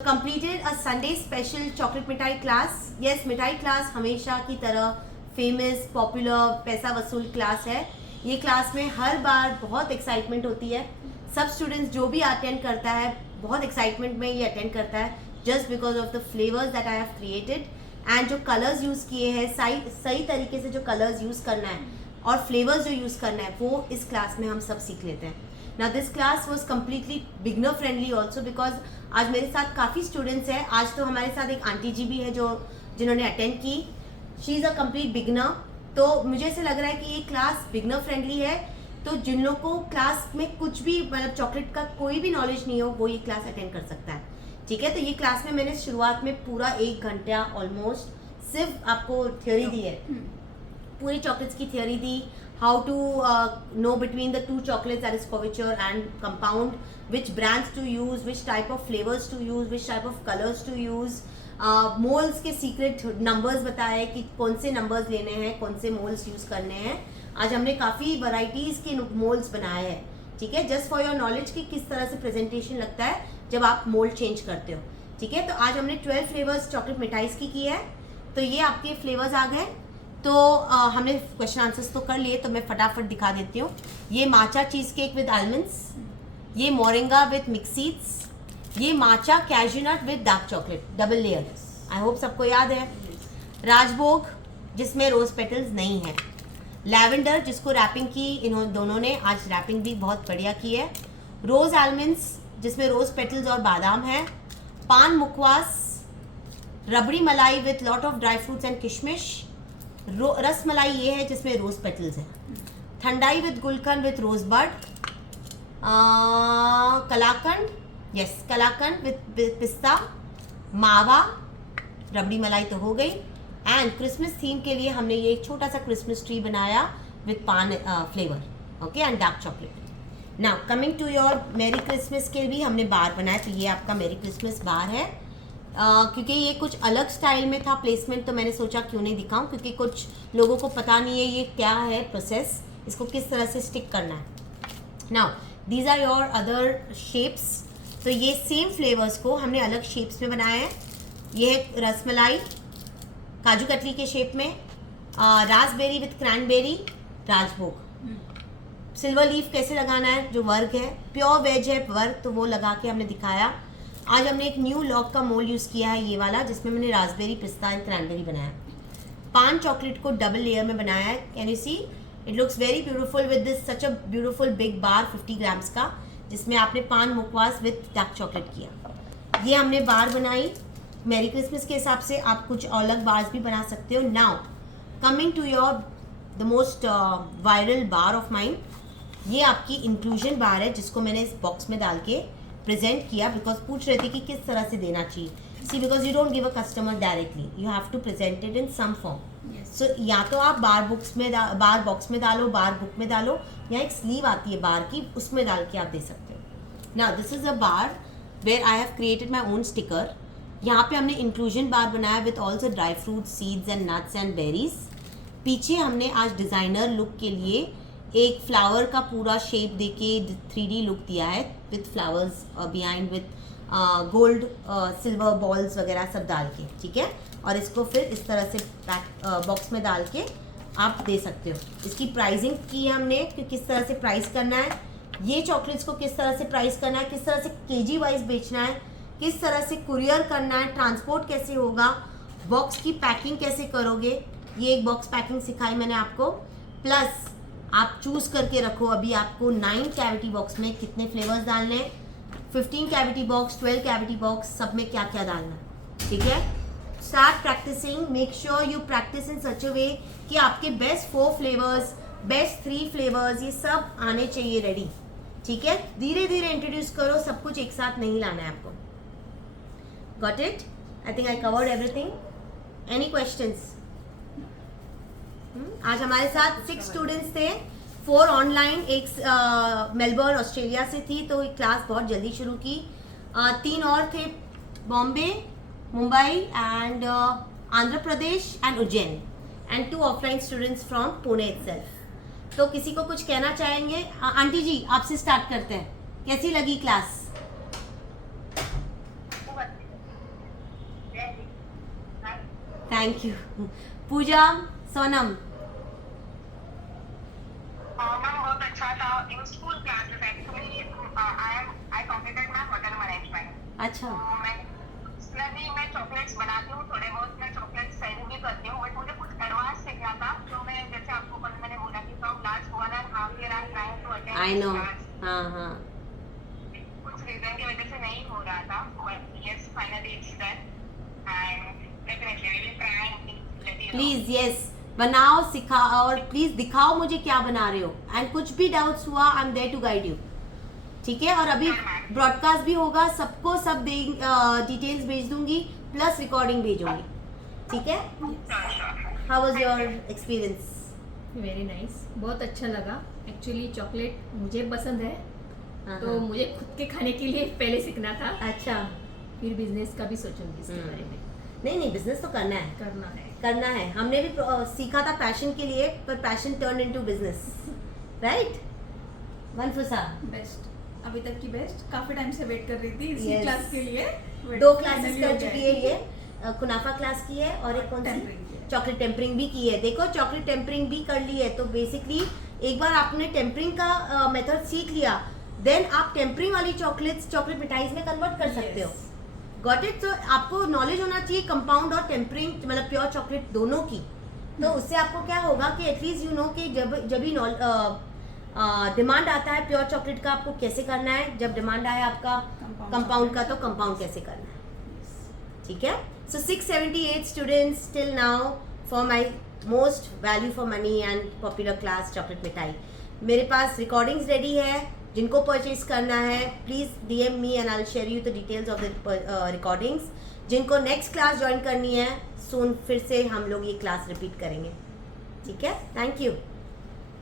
Completed a Sunday special chocolate मिठाई class. Yes, मिठाई class हमेशा की तरह फेमस पॉपुलर पैसा वसूल क्लास है. ये क्लास में हर बार बहुत एक्साइटमेंट होती है. सब स्टूडेंट्स जो भी अटेंड करता है बहुत एक्साइटमेंट में ये अटेंड करता है just because of the flavours that I have created and जो कलर्स यूज़ किए हैं सही तरीके से जो कलर्स यूज़ करना है और फ्लेवर्स जो यूज़ करना है वो इस क्लास में हम सब सीख लेते हैं. Now this class was completely beginner friendly also because आज मेरे साथ काफ़ी स्टूडेंट्स हैं. आज तो हमारे साथ एक आंटी जी भी है जिन्होंने अटेंड की. She is a complete beginner. तो मुझे ऐसे लग रहा है कि ये क्लास बिगनर फ्रेंडली है. तो जिन लोगों को क्लास में कुछ भी मतलब चॉकलेट का कोई भी नॉलेज नहीं हो वो ये क्लास अटेंड कर सकता है. ठीक है. तो ये क्लास में मैंने शुरुआत में पूरा 1 घंटा ऑलमोस्ट सिर्फ आपको थ्योरी दी है. पूरी चॉकलेट्स की theory the. How to know between the two chocolates, that is couverture and compound, which brands to use, which type of flavors to use, which type of colors to use. Moles के secret numbers बताए कि कौन से numbers लेने हैं, कौन से moles use करने हैं. आज हमने काफ़ी वैरायटीज़ के मोल्स बनाए हैं. ठीक है. जस्ट फॉर योर नॉलेज कि किस तरह से प्रेजेंटेशन लगता है जब आप मोल्ड चेंज करते हो. ठीक है. तो आज हमने 12 फ्लेवर्स चॉकलेट मिठाइस की है. तो ये आपके फ्लेवर्स आ गए. तो हमने क्वेश्चन आंसर्स तो कर लिए तो मैं फटाफट दिखा देती हूँ. ये matcha cheesecake with almonds, ये मोरिंगा विद मिक्स सीड्स, ये matcha cashew nut with dark chocolate double layer. I hope सबको याद है. राजभोग जिसमें रोज पेटल्स नहीं है. लैवेंडर जिसको रैपिंग की इन दोनों ने, आज रैपिंग भी बहुत बढ़िया की है. रोज आलमंड्स जिसमें रोज पेटल्स और बादाम है. पान mukhwas, rabri malai with lot of dry fruits and किशमिश. रस मलाई ये है जिसमें रोज पेटल्स है. Thandai with gulkand with rose bud. Kalakand, yes kalakand with pista. Mawa, रबड़ी मलाई तो हो गई. एंड क्रिसमस थीम के लिए हमने ये एक छोटा सा क्रिसमस ट्री बनाया with paan flavour. Okay. And dark chocolate. Now coming to your merry Christmas के भी हमने बार बनाया. तो ये आपका मेरी क्रिसमस बार है. क्योंकि ये कुछ अलग स्टाइल में था प्लेसमेंट तो मैंने सोचा क्यों नहीं दिखाऊं, क्योंकि कुछ लोगों को पता नहीं है ये क्या है प्रोसेस, इसको किस तरह से स्टिक करना है. Now these are your other shapes. तो ये सेम फ्लेवर्स को हमने अलग शेप्स में बनाया है. ये है रसमलाई काजू कतली के शेप में. Raspberry with cranberry, rajbhog. Silver leaf कैसे लगाना है, जो वर्क है प्योर वेज है वर्क, तो वो लगा के हमने दिखाया. आज हमने एक न्यू लॉक का मोल यूज़ किया है ये वाला, जिसमें मैंने रासबेरी पिस्ता एंड क्रैनबेरी बनाया. पान चॉकलेट को डबल लेयर में बनाया है. Can you see it looks very beautiful with this such a beautiful big bar 50 grams का, जिसमें आपने पान मुखवास विद डार्क चॉकलेट किया. ये हमने बार बनाई. मेरी क्रिसमस के हिसाब से आप कुछ अलग बार्स भी बना सकते हो. Now coming to your the most viral bar of mine. ये आपकी इंक्लूजन बार है जिसको मैंने इस बॉक्स में डाल के प्रेजेंट किया बिकॉज पूछ रहे थे कि किस तरह से देना चाहिए. See because you don't give a customer directly, you have to present it in some form. So या तो आप बार बॉक्स में डालो, बार बुक में डालो, या एक स्लीव आती है बार की उसमें डाल के आप दे सकते हो. Now this is a bar where I have created my own sticker. यहाँ पे हमने इंक्लूजन बार बनाया with all the dry fruits, seeds and nuts and berries. पीछे हमने आज डिज़ाइनर लुक के लिए एक फ्लावर का पूरा शेप देके 3D लुक दिया है with flowers behind with gold silver balls वगैरह सब डाल के. ठीक है. और इसको फिर इस तरह से बॉक्स में डाल के आप दे सकते हो. इसकी प्राइसिंग की है हमने कि किस तरह से प्राइस करना है, ये चॉकलेट्स को किस तरह से प्राइस करना है, किस तरह से केजी वाइज बेचना है, किस तरह से कुरियर करना है, ट्रांसपोर्ट कैसे होगा, बॉक्स की पैकिंग कैसे करोगे. ये एक बॉक्स पैकिंग सिखाई मैंने आपको. प्लस आप चूज़ करके रखो अभी आपको 9 कैविटी बॉक्स में कितने फ्लेवर्स डालने हैं, 15 कैविटी बॉक्स, 12 कैविटी बॉक्स, सब में क्या क्या डालना है. ठीक है. Start practicing. Make sure you practice in such a way कि आपके बेस्ट 4 फ्लेवर्स, बेस्ट 3 फ्लेवर्स ये सब आने चाहिए रेडी. ठीक है. धीरे धीरे इंट्रोड्यूस करो, सब कुछ एक साथ नहीं लाना है आपको. Got it. I think I covered everything. Any questions. आज हमारे साथ 6 स्टूडेंट्स थे. 4 ऑनलाइन, एक मेलबर्न ऑस्ट्रेलिया से थी तो एक क्लास बहुत जल्दी शुरू की. 3 और थे Bombay, Mumbai and Andhra Pradesh and Ujjain, and 2 offline students from Pune itself. तो किसी को कुछ कहना चाहेंगे? आंटी जी आपसे स्टार्ट करते हैं. कैसी लगी class? Thank you. Pooja, Sonam. Ma'am बहुत अच्छा था। In school classes actually I completed my hotel management. अच्छा। मैं चॉकलेट्स बनाती हूँ, थोड़े बहुत मैं चॉकलेट सेल भी करती हूँ, बट मुझे कुछ एडवांस सीखना था। तो मैं जैसे आपको कल मैंने बोला कि from last 1.5 year I am trying to attend I know. Class. हाँ हाँ। कुछ रीजन की वजह से नहीं हो रहा था, but yes finally it's done and definitely I will try and let you know. Please yes, बनाओ, सिखाओ और प्लीज दिखाओ मुझे क्या बना रहे हो। एंड कुछ भी डाउट्स हुआ I am there to guide you. ठीक है, और अभी ब्रॉडकास्ट भी होगा, सबको सब डिटेल्स भेज दूंगी, प्लस रिकॉर्डिंग भेजूंगी। ठीक है। How was your experience? Very nice, बहुत अच्छा लगा। एक्चुअली चॉकलेट मुझे पसंद है, तो मुझे खुद के खाने के लिए पहले सीखना था, अच्छा। फिर बिजनेस का भी सोचूंगी इसके बारे में। नहीं, बिजनेस तो करना है। हमने भी सीखा था पैशन के लिए, पर passion turn into business, right? मनफूसा, बेस्ट, अभी तक की बेस्ट। काफी टाइम से वेट कर रही थी इसी Yes. क्लास के लिए। 2 क्लासेस कर चुकी है ये। कुनाफा क्लास की है और एक कौन सी? Tempering की है। चॉकलेट टेम्परिंग भी की है। देखो, चॉकलेट टेम्परिंग भी कर ली है, तो बेसिकली एक बार आपने टेम्परिंग का मेथड सीख लिया, देन आप टेम्परिंग वाली चॉकलेट मिठाई में कन्वर्ट कर सकते हो। Got it? तो आपको नॉलेज होना चाहिए कंपाउंड और टेम्परिंग, मतलब प्योर चॉकलेट दोनों की। तो उससे आपको क्या होगा कि एटलीस्ट यू नो कि जब भी डिमांड आता है प्योर चॉकलेट का, आपको कैसे करना है। जब डिमांड आया आपका कंपाउंड का, तो कंपाउंड कैसे करना है। ठीक है। सो 678 students till now for my most value for money and popular class chocolate मिठाई। मेरे पास रिकॉर्डिंग्स रेडी है, जिनको परचेज करना है please DM me and I will share you the details of the recordings. जिनको नेक्स्ट क्लास ज्वाइन करनी है, सून फिर से हम लोग ये क्लास रिपीट करेंगे। ठीक है। Thank you.